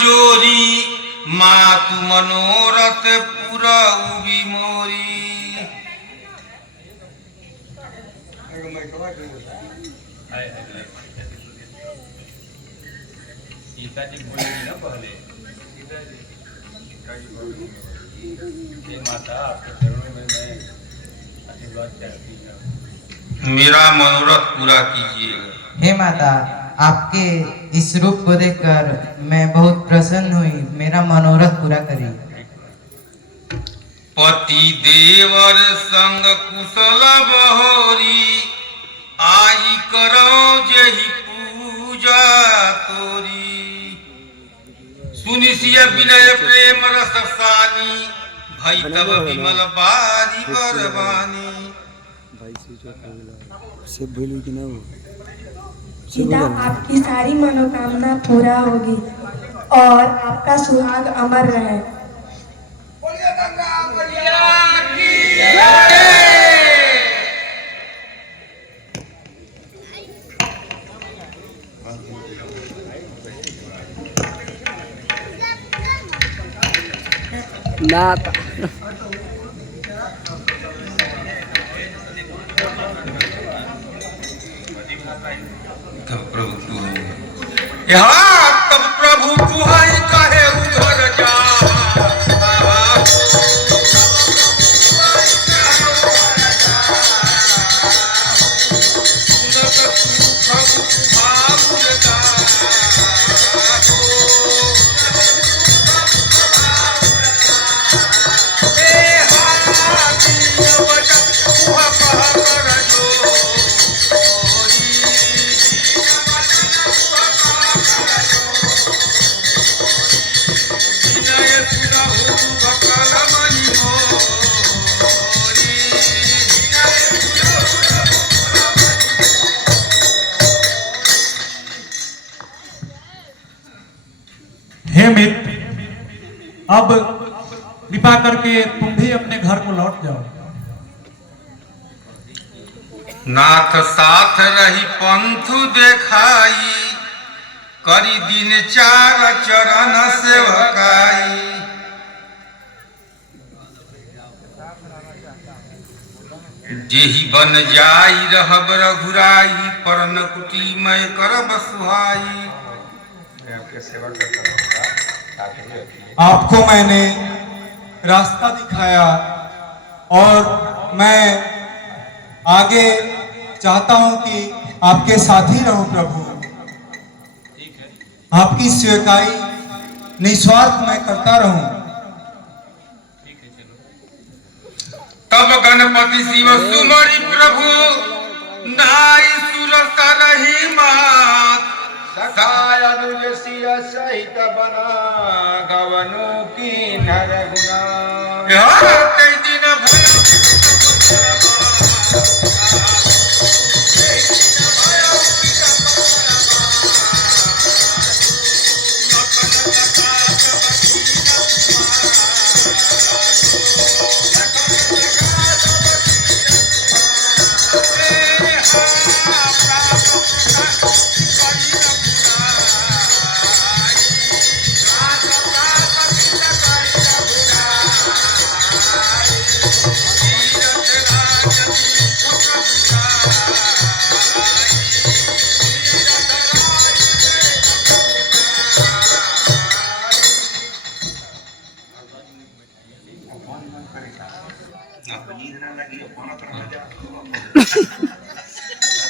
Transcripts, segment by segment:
जोरी माँ तू मनोरथ पूरा उबी मोरी। सीता जी बोलेगी ना पहले, ये माता आपके चरणों में मैं आशीर्वाद चाहती हूँ, मेरा मनोरथ पूरा कीजिएगा। हे माता, आपके इस रूप को देखकर मैं बहुत प्रसन्न हुई, मेरा मनोरथ पूरा करिए। पति देवर संग कुशल बहोरी आई करो जही पूजा तोरी। सुनिसिय विनय प्रेम रस सानी भई तब विमल बारी बरबानी। से बोलू कि ना वो सीता, आपकी सारी मनोकामना पूरा होगी और आपका सुहाग अमर रहे। नाता तब प्रभु कुहाई, यहाँ तब प्रभु कुहाई कहे उधर जा। हे मित्र, अब कृपा करके तुम भी अपने घर को लौट जाओ। नाथ साथ रही पंथु देखाई करी दिन चार चरण सेवकाई। जेहि बन जाई रहब रघुराई परन कुटी मैं करब सुहाई। आपको मैंने रास्ता दिखाया और मैं आगे चाहता हूं कि आपके साथ ही रहूं प्रभु। आपकी सेवकाई निस्वार्थ मैं करता रहूं। तब गणपति शिव सुमरि प्रभु नाई सुरस रही मात। सखाय अनुज सिय सहित बना गवनु की नर गुना। कई दिन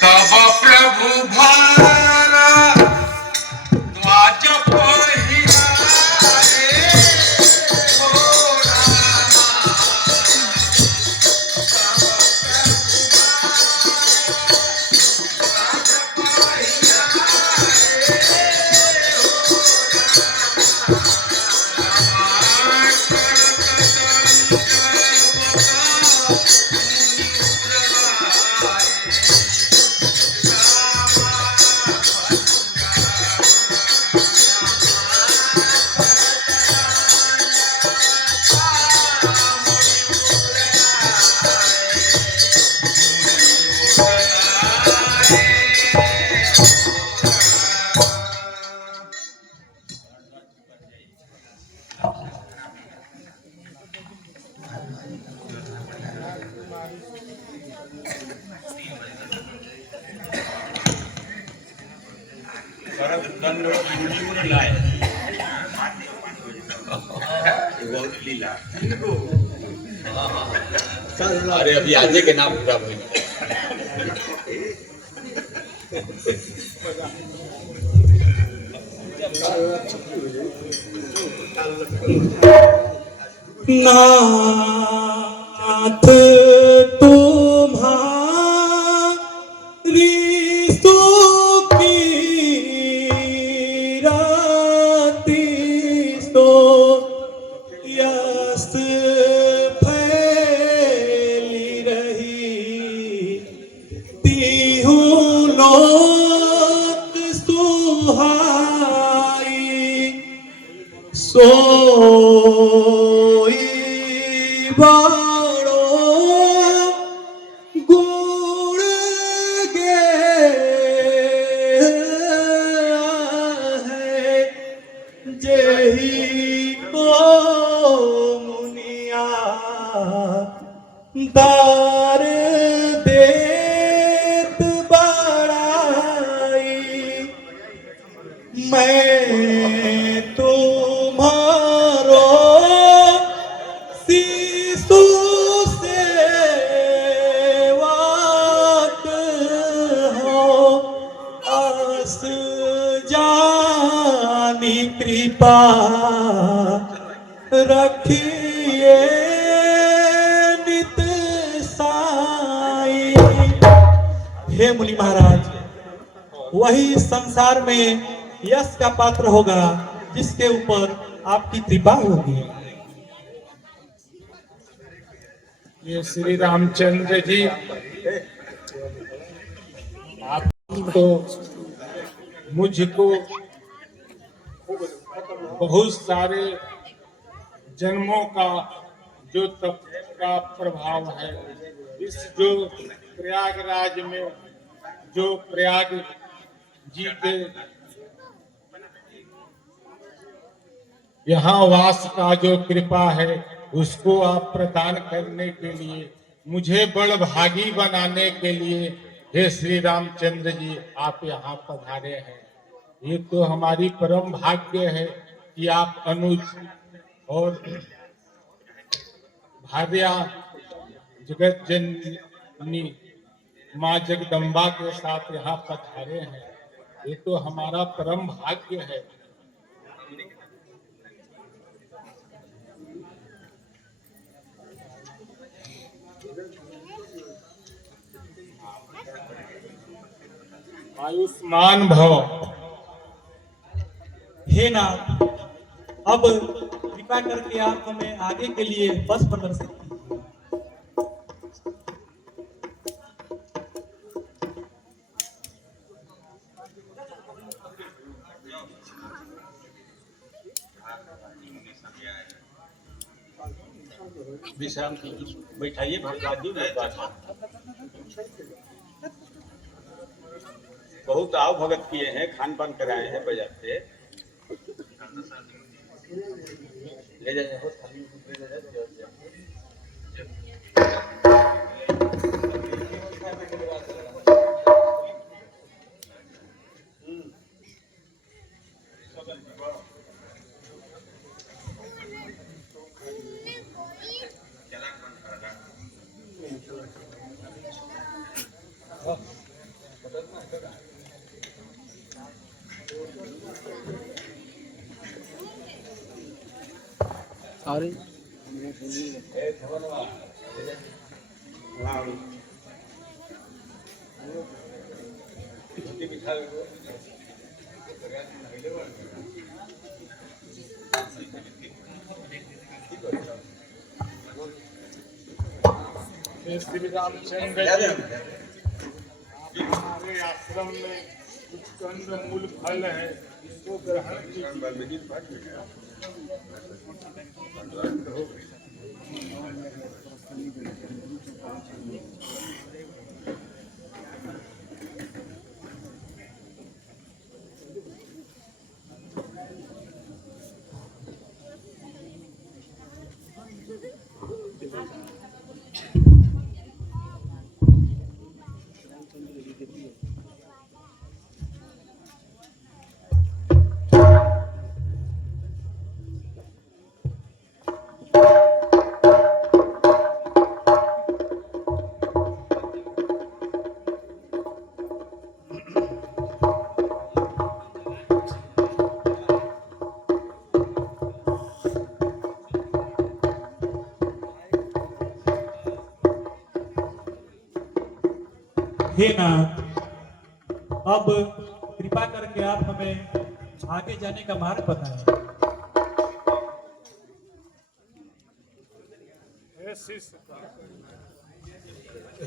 तब प्रभु भारा द्वाज पहिराए घोड़ा। बहुत लीला। अरे अभी आजे के नाम पूरा भाई। नाथ तुम्हारी सुकीरति सो यस फैली रही तीहूं लोक सुहाई सोई बाड़ो गुण गे है जेही को मुनिया दार देत बड़ाई मैं तुम्हारो शिशु सेवक हो आस जानी कृपा रखिए नित साई। हे मुनि महाराज, वही संसार में यश का पात्र होगा जिसके ऊपर आपकी कृपा होगी। ये श्री रामचंद्र जी आपको मुझको बहुत सारे जन्मों का जो तप का प्रभाव है, इस जो प्रयागराज में जो प्रयाग जी के यहाँ वास का जो कृपा है उसको आप प्रदान करने के लिए, मुझे बड़भागी बनाने के लिए हे श्री रामचंद्र जी आप यहाँ पधारे हैं। ये तो हमारी परम भाग्य है कि आप अनुज और भार्या जगत जननी माँ जगदम्बा के साथ यहाँ पधारे हैं। ये तो हमारा परम भाग्य है। आयुष्मान भव। हे नाथ, अब कृपा करके आप हमें आगे के लिए बस प्रदर्शित कीजिए। विश्राम कीजिए, बैठाइए भगवान जी। बहुत आओ भगत किए हैं, खान पान कराए हैं बाजार से। ले जाइए सॉरी। श्री रामचंद्र जी हमारे आश्रम में कुछ कंद मूल फल है, इसको ग्रहण कीजिए। हे नाथ, अब कृपा करके आप हमें आगे जाने का मार्ग बताएं।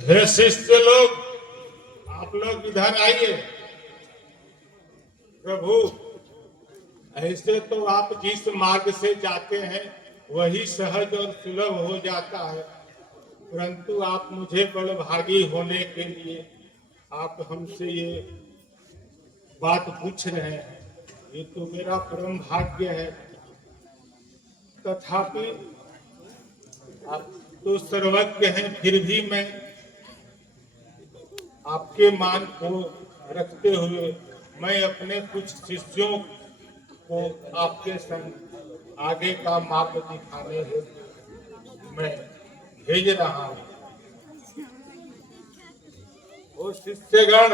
हे शिष्य लोग, आप लोग इधर आइए। प्रभु, ऐसे तो आप जिस मार्ग से जाते हैं वही सहज और सुलभ हो जाता है, परंतु आप मुझे बड़भागी होने के लिए आप हमसे ये बात पूछ रहे हैं। ये तो मेरा परम भाग्य है। तथापि आप तो सर्वज्ञ हैं, फिर भी मैं आपके मान को रखते हुए मैं अपने कुछ शिष्यों को आपके संग आगे का मार्ग दिखाने मैं भेज रहा हूँ। ओ शिष्यगण,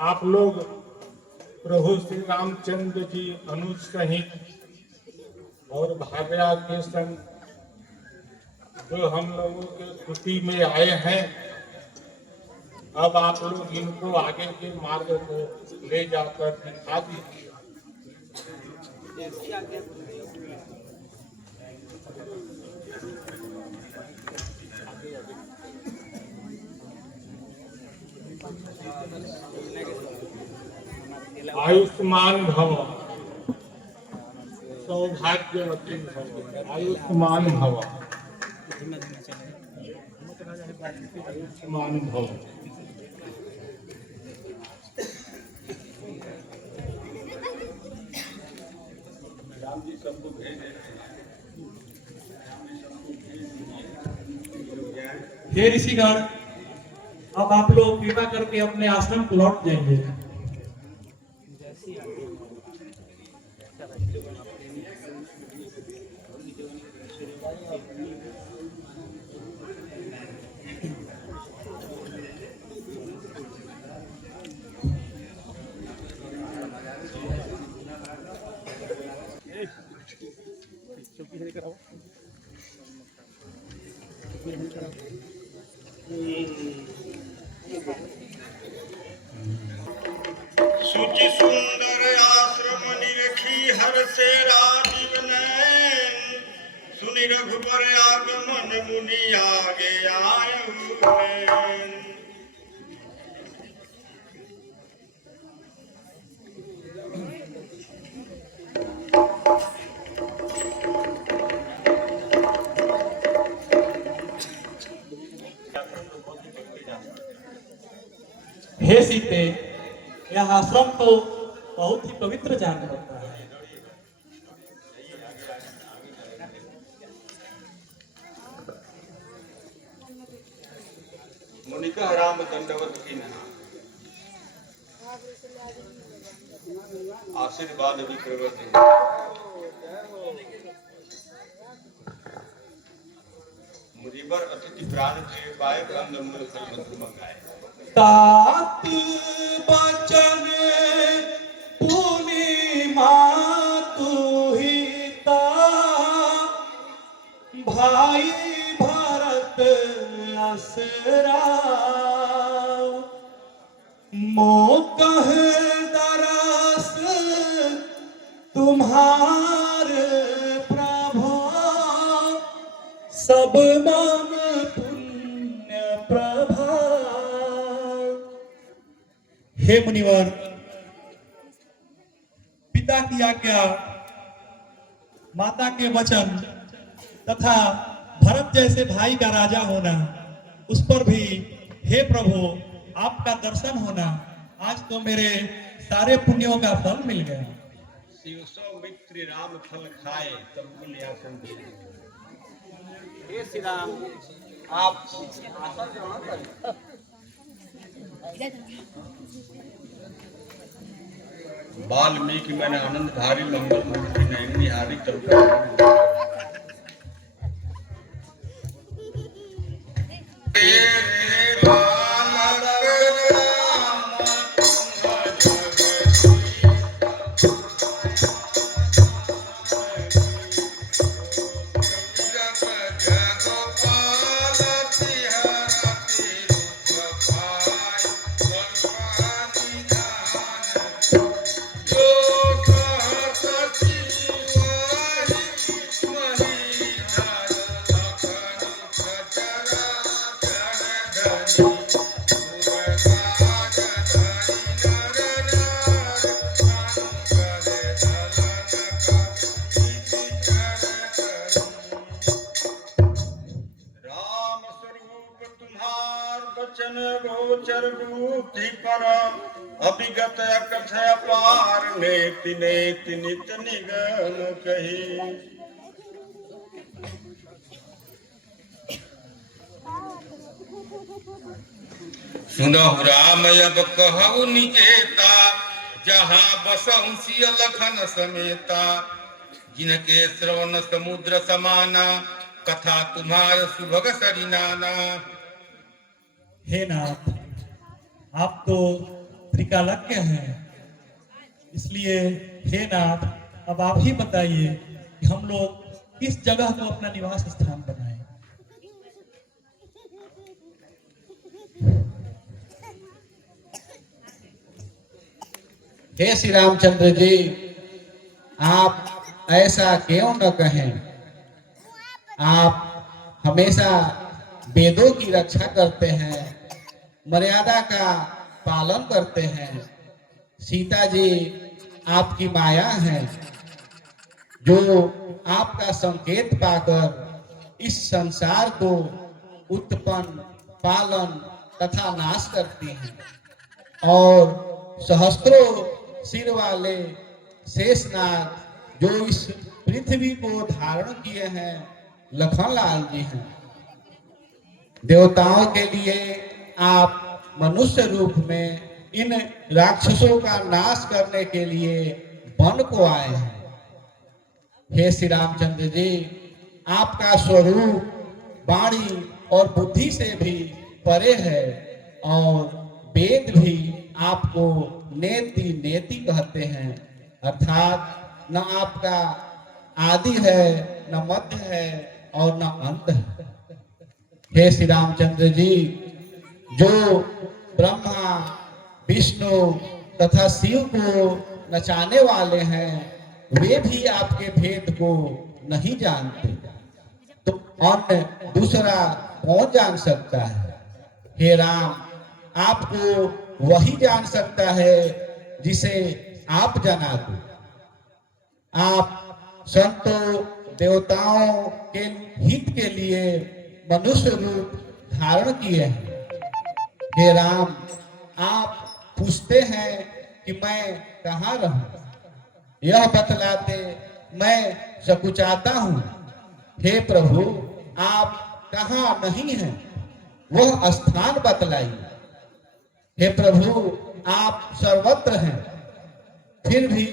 आप लोग प्रभु श्री रामचंद्र जी अनुज सहित और भार्या के संग जो हम लोगों के कुटी में आए हैं, अब आप लोग इनको आगे के मार्ग को ले जाकर दिखा दीजिए। आयुष्मान भव, सौभाग्यवती भव, आयुष्मान भव, आयुष्मान भव। हे ऋषिगण, अब आप लोग कृपा करके अपने आश्रम को लौट जाएंगे। सुचि सुंदर आश्रम निरखी हर से राजीव नैन, सुनि रघुबर आगमन मुनि आगे आयु। हे सीते, यह आश्रम तो बहुत ही पवित्र जान पड़ता है। मुनिका राम दंडवत की आशीर्वाद भी प्रवर्तित। मुझिबर अतिथि प्राण थे पाए कंद मूल फल मधु मंगाए। तात बचन पुनि मातु हिता, भाई भरत असरा, मोकह दरस तुम्हार प्रभु, सब मन पुण्य प्रभा। हे मुनिवर, पिता की आज्ञा, माता के वचन तथा भरत जैसे भाई का राजा होना, उस पर भी हे प्रभु आपका दर्शन होना, आज तो मेरे सारे पुण्यों का फल मिल गया। शिव सौमित्र राम फल खाए तब पुण्यासन दिए। हे श्री राम, आप आसन ग्रहण करें। वाल्मीकि मैंने आनंद धारी मंगल मूर्ति नयन निहारी तब गोचर दूती पर अभिगत अकथय पार नेति नेति नित निगम कही। सुनहु राम अब कहु निकेता, जहाँ बसहु सिय लखन समेता। जिनके श्रवण समुद्र समाना, कथा तुम्हार सुभग सरिनाना। हे नाथ, आप तो त्रिकालज्ञ हैं, इसलिए हे नाथ अब आप ही बताइए कि हम लोग किस जगह को अपना निवास स्थान बनाएं। हे श्री रामचंद्र जी, आप ऐसा क्यों न कहें। आप हमेशा वेदों की रक्षा करते हैं, मर्यादा का पालन करते हैं। सीता जी आपकी माया हैं, जो आपका संकेत पाकर इस संसार को उत्पन्न, पालन तथा नाश करती हैं। और सहस्त्रों सिर वाले शेषनाग जो इस पृथ्वी को धारण किए हैं, लखनलाल जी हैं। देवताओं के लिए आप मनुष्य रूप में इन राक्षसों का नाश करने के लिए वन को आए हैं। हे श्री रामचंद्र जी, आपका स्वरूप वाणी और बुद्धि से भी परे है, और वेद भी आपको नेति नेति कहते हैं, अर्थात न आपका आदि है, न मध्य है और न अंत है। हे श्री रामचंद्र जी, जो ब्रह्मा, विष्णु तथा शिव को नचाने वाले हैं, वे भी आपके भेद को नहीं जानते, तो अन्य दूसरा कौन जान सकता है। हे राम, आपको वही जान सकता है जिसे आप जाना दो। आप संतों देवताओं के हित के लिए मनुष्य रूप धारण किए हैं। हे राम, आप पूछते हैं कि मैं कहाँ रहूं, यह बतलाते मैं सकुचाता हूँ। हे प्रभु, आप कहाँ नहीं हैं, वह स्थान बतलाइए। हे प्रभु, आप सर्वत्र हैं, फिर भी